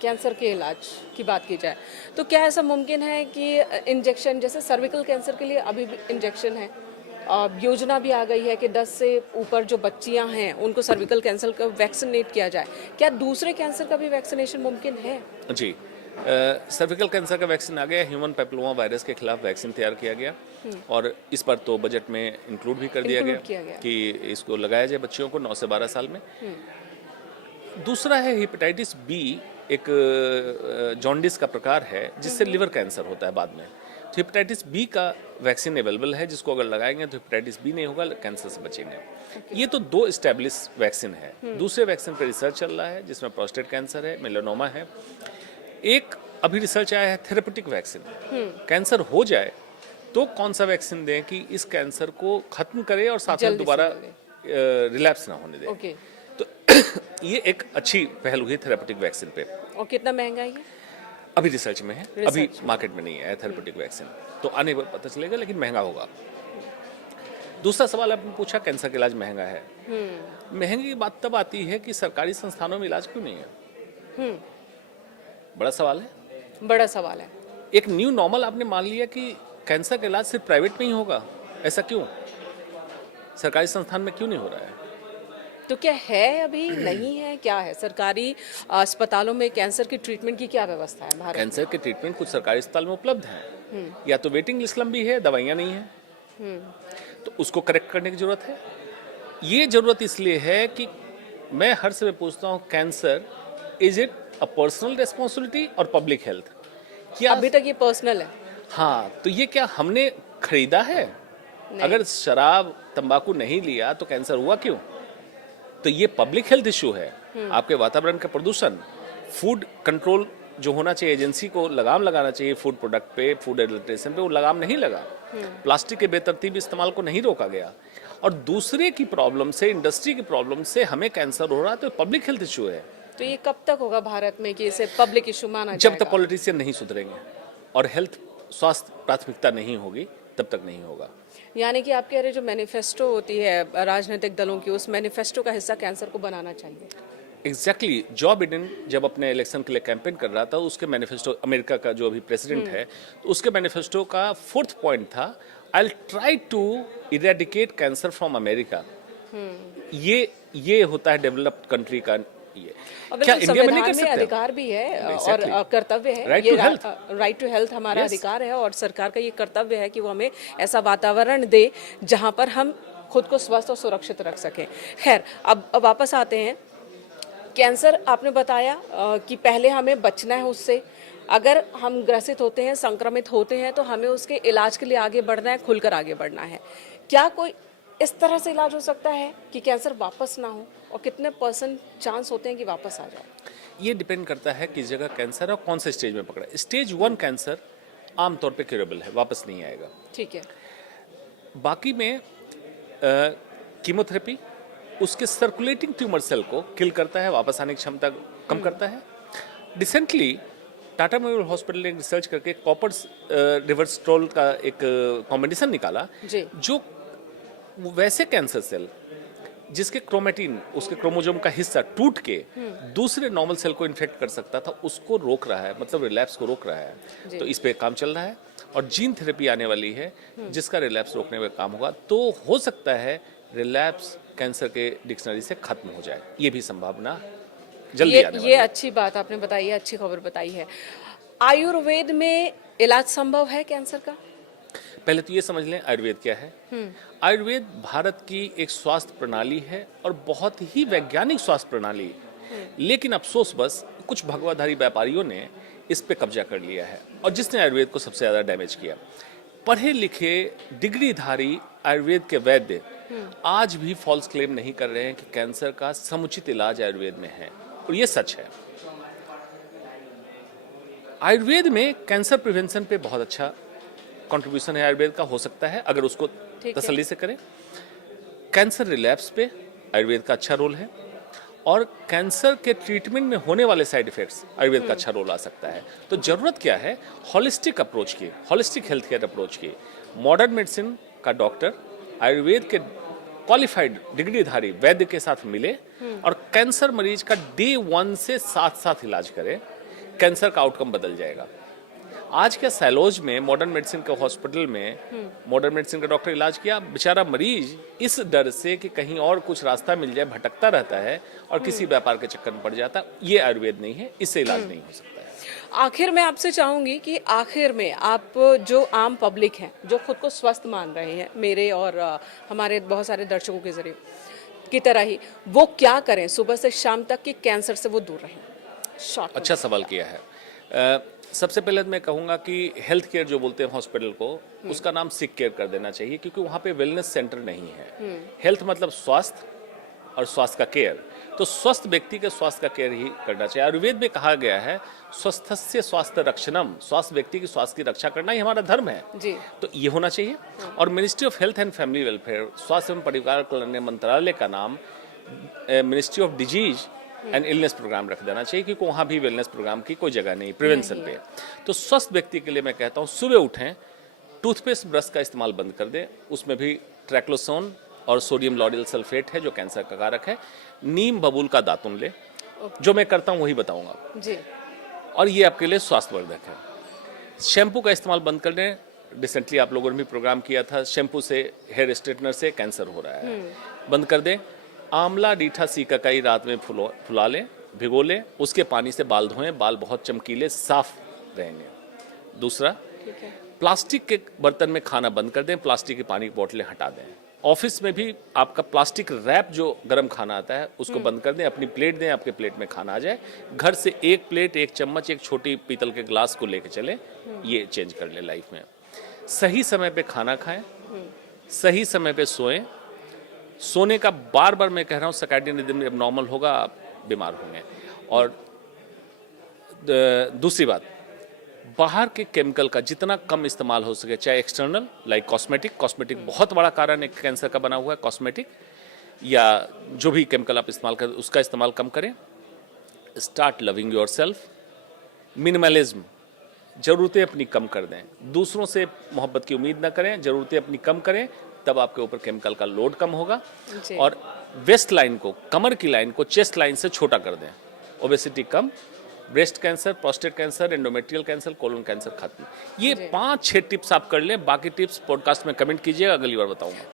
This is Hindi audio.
कैंसर के इलाज की बात की जाए तो क्या ऐसा मुमकिन है कि इंजेक्शन, जैसे सर्विकल कैंसर के लिए अभी भी इंजेक्शन है, योजना भी आ गई है कि 10 से ऊपर जो बच्चियां हैं उनको सर्विकल कैंसर का वैक्सीनेट किया जाए, क्या दूसरे कैंसर का भी वैक्सीनेशन मुमकिन है? जी, सर्विकल कैंसर का वैक्सीन आ गया, ह्यूमन पेपिलोमा वायरस के खिलाफ वैक्सीन तैयार किया गया और इस पर तो बजट में इंक्लूड भी कर दिया गया कि इसको लगाया जाए बच्चियों को 9 से 12 साल में। दूसरा है हेपेटाइटिस बी, एक जॉन्डिस का प्रकार है जिससे लिवर कैंसर होता है बाद में। तो हेपेटाइटिस बी का वैक्सीन अवेलेबल है, जिसको अगर लगाएंगे तो हेपेटाइटिस बी नहीं होगा, कैंसर से बचेंगे। ये तो 2 एस्टेब्लिश वैक्सीन है। दूसरे वैक्सीन पर रिसर्च चल रहा है जिसमें प्रोस्टेट कैंसर है, मेलानोमा है। एक अभी रिसर्च आया है थेरेपेटिक वैक्सीन, कैंसर हो जाए तो कौन सा वैक्सीन दें कि इस कैंसर को खत्म करे और साथ में दोबारा रिलैप्स ना होने दे। तो ये एक अच्छी पहल हुई थेरेपेटिक वैक्सीन पे। और कितना महंगा है ये? अभी रिसर्च में है, अभी मार्केट में नहीं है थेरेपेटिक वैक्सीन, तो आने पर पता चलेगा, लेकिन महंगा होगा। दूसरा सवाल आपने पूछा, कैंसर का इलाज महंगा है। महंगी की बात तब आती है कि सरकारी संस्थानों में इलाज क्यों नहीं है। बड़ा सवाल है, बड़ा सवाल है। एक न्यू नॉर्मल आपने मान लिया कि कैंसर का इलाज सिर्फ प्राइवेट में ही होगा, ऐसा क्यों? सरकारी संस्थान में क्यों नहीं हो रहा है? तो क्या है, अभी नहीं है, क्या है? सरकारी अस्पतालों में कैंसर की ट्रीटमेंट की क्या व्यवस्था है भारत? कैंसर के ट्रीटमेंट कुछ सरकारी अस्पताल में उपलब्ध हैं, या तो वेटिंग लिस्ट लंबी है, दवाइयाँ नहीं हैं, तो उसको करेक्ट करने की जरूरत है। ये जरूरत इसलिए है कि मैं हर समय पूछता हूँ, cancer is it a personal responsibility और पब्लिक हेल्थ? क्या अभी तक ये पर्सनल है। हाँ, तो ये क्या हमने खरीदा है? अगर शराब तंबाकू नहीं लिया तो कैंसर हुआ क्यों? तो ये पब्लिक हेल्थ इशू है। आपके वातावरण का प्रदूषण, फूड कंट्रोल जो होना चाहिए, एजेंसी को लगाम लगाना चाहिए फूड प्रोडक्ट पे, फूड एडल्ट्रेशन पे, वो लगाम नहीं लगा। प्लास्टिक के बेतरतीब इस्तेमाल को नहीं रोका गया, और दूसरे की प्रॉब्लम से, इंडस्ट्री की प्रॉब्लम से हमें कैंसर हो रहा है, तो पब्लिक हेल्थ इशू है। तो ये कब तक होगा भारत में कि इसे पब्लिक इशू माना जब जाएगा? तक पॉलिटिशियन नहीं सुधरेंगे और हेल्थ स्वास्थ्य प्राथमिकता नहीं होगी, तब तक नहीं होगा। यानी कि आपके अरे जो मैनिफेस्टो होती है राजनीतिक दलों की, उस मैनिफेस्टो का हिस्सा कैंसर को बनाना चाहिए। एग्जैक्टली, जो बिडेन जब अपने इलेक्शन के लिए कैंपेन कर रहा था, उसके मैनिफेस्टो, अमेरिका का जो अभी प्रेसिडेंट है, तो उसके मैनिफेस्टो का 4th पॉइंट था, I will try to eradicate cancer from America. ये होता है डेवलप्ड कंट्री का। ये क्या इंडिया में नहीं कर सकते? अधिकार भी है और कर्तव्य है, राइट टू हेल्थ हमारा अधिकार है, और सरकार का ये कर्तव्य है कि वो हमें ऐसा वातावरण दे जहां पर हम खुद को स्वस्थ और सुरक्षित रख सकें। खैर, अब वापस आते हैं। कैंसर आपने बताया कि पहले हमें बचना है उससे। अगर हम ग्रसित होते हैं, संक्रमित होते हैं, तो हमें उसके इलाज के लिए आगे बढ़ना है, खुलकर आगे बढ़ना है। क्या कोई इस तरह से इलाज हो सकता है कि कैंसर वापस ना हो, और कितने % चांस होते हैं कि वापस आ जाए? ये डिपेंड करता है किस जगह कैंसर है और कौन से स्टेज में पकड़ा है। स्टेज 1 कैंसर आमतौर पे क्यूरेबल है, वापस नहीं आएगा। ठीक है। बाकी में कीमोथेरेपी उसके सर्कुलेटिंग ट्यूमर सेल को किल करता है, वापस आने की क्षमता कम करता है। रिसेंटली टाटा मेमोरियल हॉस्पिटल ने रिसर्च करके कॉपर रिवर्सट्रोल का एक कॉम्बिनेशन निकाला, जो वैसे कैंसर सेल जिसके क्रोमेटिन, उसके क्रोमोसोम का हिस्सा टूट के दूसरे नॉर्मल सेल को इन्फेक्ट कर सकता था, उसको रोक रहा है, मतलब रिलैप्स को रोक रहा है। तो इस पे काम चल रहा है, और जीन थेरेपी आने वाली है जिसका रिलैप्स रोकने में काम होगा। तो हो सकता है रिलैप्स कैंसर के डिक्शनरी से खत्म हो जाए, ये भी संभावना जल्दी आने वाली है। ये अच्छी बात आपने बताई है, अच्छी खबर बताई है। आयुर्वेद में इलाज संभव है कैंसर का? पहले तो ये समझ लें आयुर्वेद क्या है। आयुर्वेद भारत की एक स्वास्थ्य प्रणाली है, और बहुत ही वैज्ञानिक स्वास्थ्य प्रणाली। लेकिन अफसोस बस कुछ भगवाधारी व्यापारियों ने इस पे कब्जा कर लिया है, और जिसने आयुर्वेद को सबसे ज़्यादा डैमेज किया। पढ़े लिखे डिग्रीधारी आयुर्वेद के वैद्य आज भी फॉल्स क्लेम नहीं कर रहे हैं कि कैंसर का समुचित इलाज आयुर्वेद में है, और ये सच है। आयुर्वेद में कैंसर प्रिवेंशन पे बहुत अच्छा कंट्रीब्यूशन है आयुर्वेद का, हो सकता है अगर उसको तसल्ली से करें। कैंसर रिलैप्स पे आयुर्वेद का अच्छा रोल है, और कैंसर के ट्रीटमेंट में होने वाले साइड इफेक्ट्स आयुर्वेद का अच्छा रोल आ सकता है। तो जरूरत क्या है? हॉलिस्टिक अप्रोच की, हॉलिस्टिक हेल्थ केयर अप्रोच की। मॉडर्न मेडिसिन का डॉक्टर आयुर्वेद के क्वालिफाइड डिग्रीधारी वैद्य के साथ मिले, और कैंसर मरीज का डे 1 से साथ साथ इलाज करे। कैंसर का आउटकम बदल जाएगा। आज के सैलोज में मॉडर्न मेडिसिन के हॉस्पिटल में मॉडर्न मेडिसिन का डॉक्टर इलाज किया, बेचारा मरीज इस डर से कि कहीं और कुछ रास्ता मिल जाए भटकता रहता है और किसी व्यापार के चक्कर में पड़ जाता। ये आयुर्वेद नहीं है, इससे इलाज नहीं हो सकता है। आखिर में आपसे चाहूंगी कि आखिर में आप जो आम पब्लिक हैं, जो खुद को स्वस्थ मान रहे हैं, मेरे और हमारे बहुत सारे दर्शकों के जरिए की तरह ही, वो क्या करें सुबह से शाम तक कि कैंसर से वो दूर रहें? शॉर्ट। अच्छा सवाल किया है। सबसे पहले मैं कहूँगा कि हेल्थ केयर जो बोलते हैं हॉस्पिटल को, उसका नाम सिक केयर कर देना चाहिए, क्योंकि वहाँ पे वेलनेस सेंटर नहीं है। हेल्थ मतलब स्वास्थ्य और स्वास्थ्य का केयर, तो स्वस्थ व्यक्ति के स्वास्थ्य का केयर ही करना चाहिए। आयुर्वेद में कहा गया है स्वस्थस्य स्वास्थ्य रक्षणम, स्वास्थ्य व्यक्ति की स्वास्थ्य की रक्षा करना ही हमारा धर्म है जी। तो ये होना चाहिए। और ministry of health and family welfare, स्वास्थ्य एवं परिवार कल्याण मंत्रालय का नाम ministry of disease and illness programme रख देना चाहिए, क्योंकि वहाँ भी वेलनेस प्रोग्राम की कोई जगह नहीं, प्रिवेंशन पे। तो स्वस्थ व्यक्ति के लिए मैं कहता हूँ सुबह उठें, टूथपेस्ट ब्रश का इस्तेमाल बंद कर दें, उसमें भी ट्रैक्लोसोन और सोडियम लॉरियल सल्फेट है जो कैंसर का कारक है। नीम बबूल का दातुन ले, जो मैं करता हूँ वही बताऊंगा जी। और ये आपके लिए स्वास्थ्यवर्धक है। शैम्पू का इस्तेमाल बंद कर दें। रिसेंटली आप लोगों ने भी प्रोग्राम किया था, शैम्पू से, हेयर स्ट्रेटनर से कैंसर हो रहा है, बंद कर दें। आंवला, रीठा, सीकाकाई रात में फुला लें, भिगो लें, उसके पानी से बाल धोएं, बाल बहुत चमकीले साफ रहेंगे। दूसरा, प्लास्टिक के बर्तन में खाना बंद कर दें, प्लास्टिक की पानी की बोतलें हटा दें। ऑफिस में भी आपका प्लास्टिक रैप जो गर्म खाना आता है उसको बंद कर दें, अपनी प्लेट दें, आपके प्लेट में खाना आ जाए। घर से एक प्लेट, एक चम्मच, एक छोटी पीतल के ग्लास को लेके चलें, ये चेंज कर ले लाइफ में। सही समय पे खाना खाएं, सही समय पे सोएं। सोने का बार बार मैं कह रहा हूँ सर्कैडियन रिदम जब नॉर्मल होगा आप बीमार होंगे। और दूसरी बात, बाहर के केमिकल का जितना कम इस्तेमाल हो सके, चाहे एक्सटर्नल लाइक कॉस्मेटिक बहुत बड़ा कारण एक कैंसर का बना हुआ है, कॉस्मेटिक या जो भी केमिकल आप इस्तेमाल करें उसका इस्तेमाल कम करें। Start loving yourself. मिनिमलिज्म, ज़रूरतें अपनी कम कर दें, दूसरों से मोहब्बत की उम्मीद ना करें, ज़रूरतें अपनी कम करें, तब आपके ऊपर केमिकल का लोड कम होगा। और वेस्ट लाइन को, कमर की लाइन को चेस्ट लाइन से छोटा कर दें। ओबेसिटी कम, breast cancer, prostate cancer, endometrial cancer, colon cancer खत्म। ये 5-6 टिप्स आप कर लें। बाकी टिप्स पॉडकास्ट में कमेंट कीजिएगा, अगली बार बताऊंगा।